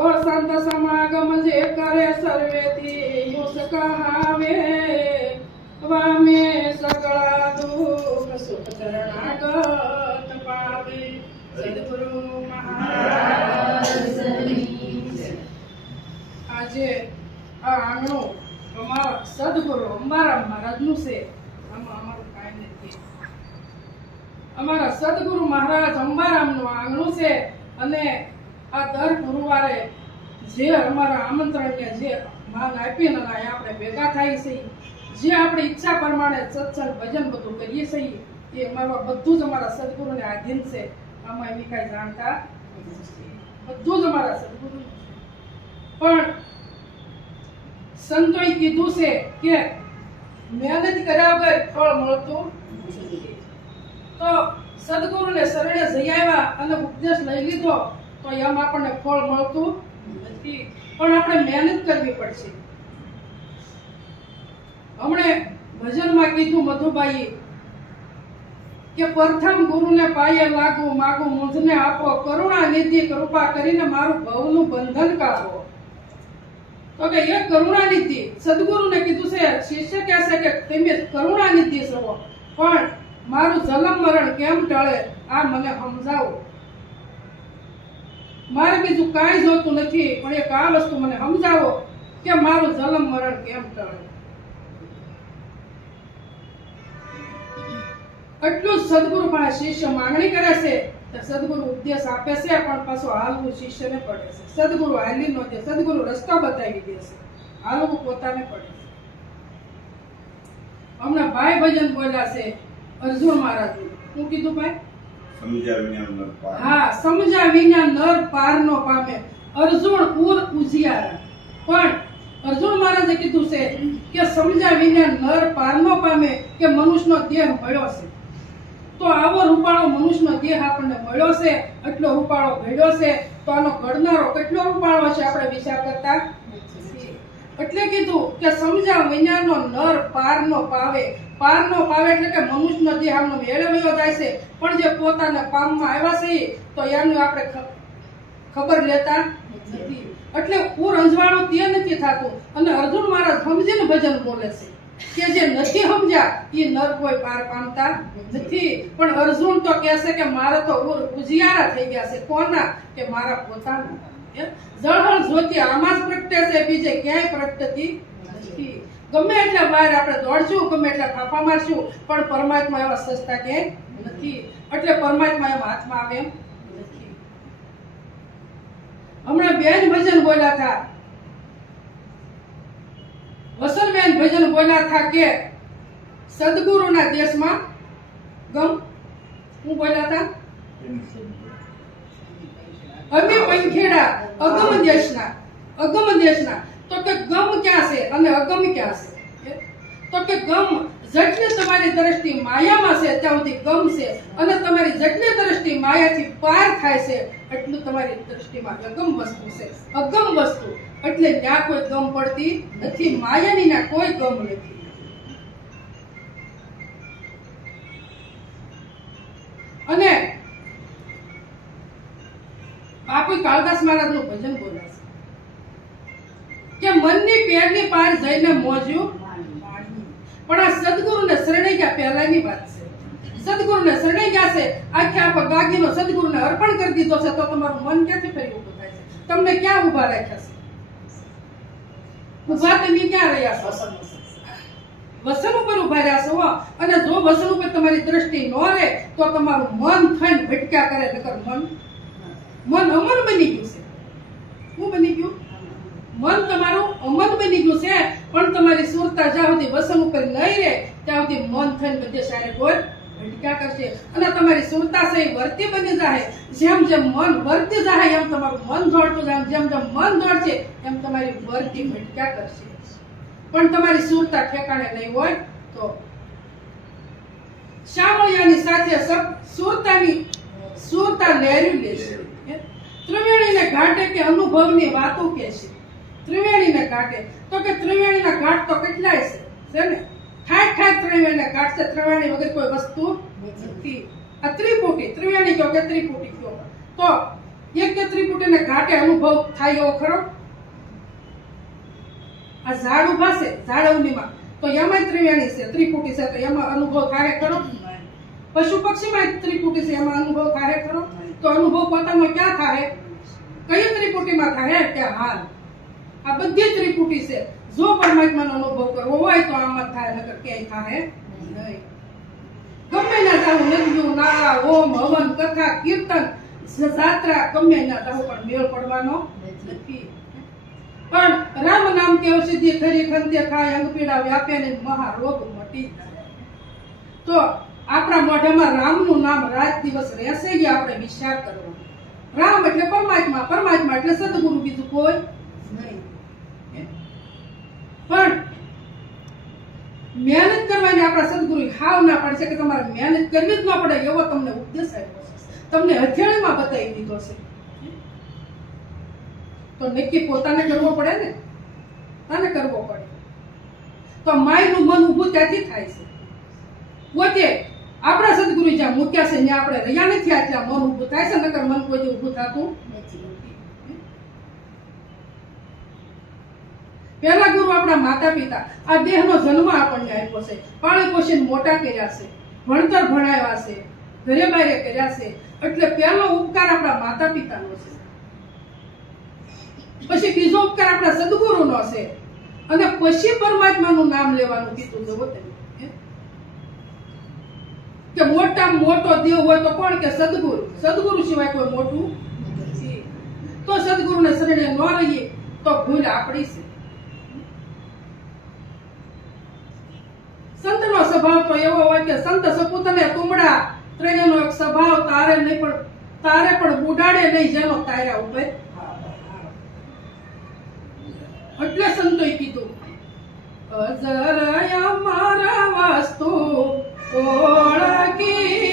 સંત સમાગમ જે કરે સર્વેથી વામે સકળા દુઃખ સુખ ચરણાગત પાવે. સદગુરુ આજે આ અમારા સદગુરુ અંબારામ મહારાજનું છે. આમાં અમારું કાંઈ નથી. અમારા સદગુરુ મહારાજ અંબારામનું આંગણું છે અને આ દર ગુરુવારે જે અમારા આમંત્રણને જે માંગ આપીને આપણે ભેગા થાય છે, જે આપણી ઈચ્છા પ્રમાણે સત્સંગ ભજન બધું કરીએ છીએ, એ અમારા બધું જ અમારા સદગુરુને આધીન છે આમાં એની કાંઈ જાણતા. બધું જ અમારા સદગુરુ પણ સંતોએ કીધું છે કે મહેનત કર્યા વગર ફળ મળતું. તો સદગુરુને શરણે જઈ આવ્યા અને ઉપદેશ લઈ લીધો તો એમ આપણને ફળ મળતું નથી. પણ આપણે મહેનત કરવી પડશે. હમણે ભજનમાં કીધું મધુભાઈ કે પ્રથમ ગુરુને પાયે લાગુ માગુ મુજને આપો કરુણા નિધિ કૃપા કરીને મારું ભવનું બંધન કાઢો. તો કે એ કરુણા નિધિ સદગુરુને કીધું છે, શિષ્ય કહે છે કે તમે કરુણા નિધિ છો, પણ મારું જન્મ મરણ કેમ ટળે, આ મને સમજાવો. મારે બીજું કાંઈ જોતું નથી, પણ એક આ વસ્તુ મને સમજાવો કે મારું જલમ મરણ કેમ ટળે? એટલું સદગુરુ પાસે શિષ્ય માંગણી કરે છે સદગુરુ ઉપદેશ આપે છે, પણ પાછો હાલવું શિષ્યને પડે છે. સદગુરુ હાલી નો દે, સદગુરુ રસ્તો બતાવી દે છે. હાલવું પોતાને પડે છે. હમણાં ભાઈ ભજન બોલ્યા છે અર્જુન મહારાજ. હું કીધું ભાઈ. હા વિના નર પાર નો પામે. અર્જુન ઉર ઉજિયારા. પણ અર્જુન મહારાજે કીધું છે કે સમજા વિના નર પાર નો પામે કે મનુષ્યનો દેહ મળ્યો છે. તો આવો રૂપાળો મનુષ્યનો દેહ આપણને મળ્યો છે એટલો રૂપાળો ઘડ્યો છે, તો આનો ઘડનારો કેટલો રૂપાળો છે આપણે વિચાર કરતા એટલે કીધું કે સમજા વિનાનો નર પાર નો પાવે પાર નો પાવે એટલે કે મનુષ્યનો દેહ આમનો મેળવ્યો જાય છે. પણ જે પોતાના પામમાં આવ્યા છે, તો એનું આપણે ખબર લેતા નથી. એટલે પૂર અંજવાળું તે નથી થતું. અને અર્જુન મહારાજ સમજીને ભજન બોલે છે. કે જે નથી સમજ્યા એ નર કોઈ પાર પામતા નથી. પણ અર્જુન તો કહે છે કે મારા તો ઉર ઉજિયારા થઈ ગયા છે. કોના? કે મારા પોતાના. જળહળ જ્યોતિ આમાં જ પ્રગટે છે, બીજે ક્યાંય પ્રગટતી નથી. ગમે એટલા બહાર આપણે દોડશું, ગમે એટલા ફાફા મારશું, પણ પરમાત્મા એવા સસ્તા કે નથી. એટલે પરમાત્મા એમ હાથમાં આવે નથી. હમણાં બેન ભજન બોલ્યા હતા. વસનબેન ભજન બોલ્યા હતા કે સદગુરુના દેશમાં ગમ. હું બોલ્યા હતા? અમે પંખેડા, અગમ દેશના અગમ દેશના. તો કે ગમ ક્યાં છે અને અગમ ક્યાં છે? તો કે ગમ જેટલી તમારી દ્રષ્ટિ માયામાં છે, ત્યાં સુધી ગમ છે અને તમારી જેટલી દ્રષ્ટિ માયાથી પાર થાય છે, એટલું તમારી દ્રષ્ટિમાં અગમ વસ્તુ છે. અગમ વસ્તુ એટલે ત્યાં કોઈ ગમ પડતી નથી, માયાની ના કોઈ ગમ નથી. અને બાપુ કાળદાસ મહારાજનું ભજન કે મનની પેરની પાર જઈને મોજ્યું. પણ આ સદગુરુને શરણે ગયા, પહેલાની વાત છે. સદગુરુને શરણે ગયા છે, આખે આખો ગાગીનો સદગુરુને અર્પણ કરી દીધો છે, તો તમારું મન ક્યાંથી ફરી ઉભું થાય છે? તમને ક્યાં ઊભા રાખ્યા છે? ઊભા તમે ક્યાં રહ્યા છો? વસન ઉપર. ઊભા રહ્યા છો અને જો વસન ઉપર તમારી દ્રષ્ટિ ન રહે, તો તમારું મન થઈને ભટક્યા કરે, નકર મન મન અમન બની ગયું છે. શું બની ગયું? મન તમારું અમન બની ગયું છે. પણ તમારી સુરતા જ્યાં સુધી વસન ઉપર નહીં રહે, ત્યાં સુધી મન થઈને બધે સારે ગોળ ભટકા કરશે. અને તમારી સુરતા છે વર્તી બની જાય જેમ જેમ મન વર્તી જાય એમ તમારું મન દોડતું જાય જેમ જેમ મન દોડશે એમ તમારી વર્તી ભટકા કરશે. પણ તમારી સુરતા ઠેકાણે નહીં હોય તો શામળિયાની સાથે સુરતાની, સુરતા લહેરી લેશે. ત્રિવેણીને ઘાટે કે અનુભવની વાતો કે છે ત્રિવેણીને ઘાટે તો કે ત્રિવેણીના ઘાટ તો કેટલાય છે? ને? ઠાઠ ઠાઠ ત્રિવેણીના ઘાટ છે. ત્રિવેણી વગર કોઈ વસ્તુ નથી. આ ત્રિપુટી, ત્રિવેણી કહો કે ત્રિપુટી કહો. તો એક કે ત્રિપુટીને ઘાટે અનુભવ થાય એવો ખરો? આ ઝાડ ઊભા છે, ઝાડ અવનીમાં. તો એમાં ત્રિવેણી છે, ત્રિપુટી છે. તો એમાં અનુભવ થાય ખરો? પશુ પક્ષીમાં ત્રિપુટી છે. એમાં અનુભવ થાય ખરો? તો અનુભવ પોતાનો ક્યાં થાય? કયું ત્રિપુટીમાં થાય? ત્યાં હાલ આ બધી ત્રિપુટી છે. જો પરમાત્માનો અનુભવ કરવો હોય તો આમાં થાય નકર ક્યાંય થાય નહીં. ગમે ના જાવું નદીઓ નાળા ઓમ હવન કથા કીર્તન જાત્રા ગમે ના જાવું પણ મેળ પડવાનો નથી. પણ રામ નામ કે ઔષધિ ખરી ખંતે ખાય અંગ પીડા વ્યાપે ને મહા રોગ મટી જાય. તો આપણા મોઢામાં રામનું નામ રાત દિવસ રહેશે એ આપણે વિચાર કરવો. રામ એટલે પરમાત્મા પરમાત્મા એટલે સદગુરુ બીજું કોઈ પણ મહેનત કરવાની આપણા સદગુરુ હાવ ના પાડશે કે તમારે મહેનત કરવી જ ન પડે એવો તમને ઉપદેશ આપ્યો છે. તમને હથિયાળીમાં બતાવી દીધો છે. તો નક્કી પોતાને કરવો પડે ને? તને કરવો પડે. તો માયનું મન ઊભું ત્યાંથી થાય છે. પોતે આપણા સદગુરુ જ્યાં મૂક્યા છે, ત્યાં આપણે રહ્યા નથી, આ ત્યાં મન ઊભું થાય છે, નકર મન કોઈ ઊભું થતું પહેલા ગુરુ આપણા માતા પિતા આ દેહનો જન્મ આપણને આપ્યો છે. પાણી પોષીને મોટા કર્યા છે. ભણતર ભણાવ્યા છે. ઘરે બારે કર્યા છે. એટલે પહેલો ઉપકાર આપણા માતા પિતાનો છે. પછી બીજો ઉપકાર આપણા સદગુરુનો છે. અને પછી પરમાત્માનું નામ લેવાનું કીધું જુઓ કે મોટા મોટો દેવ હોય તો કોણ કે સદગુરુ? સદગુરુ સિવાય કોઈ મોટું તો સદગુરુને શરણે ન રહીએ તો ભૂલ આપણી છે. સ્વભાવ તો એવો હોય કે સંત સપૂતને તુમડા ત્રણેયનો એક સ્વભાવ તારે નહીં પણ તારે પણ બુડાડે નહીં જેનો તાર્યા ઉપર એટલે સંતોએ કીધું અજર અમારા વાસ્તુ ઓળખી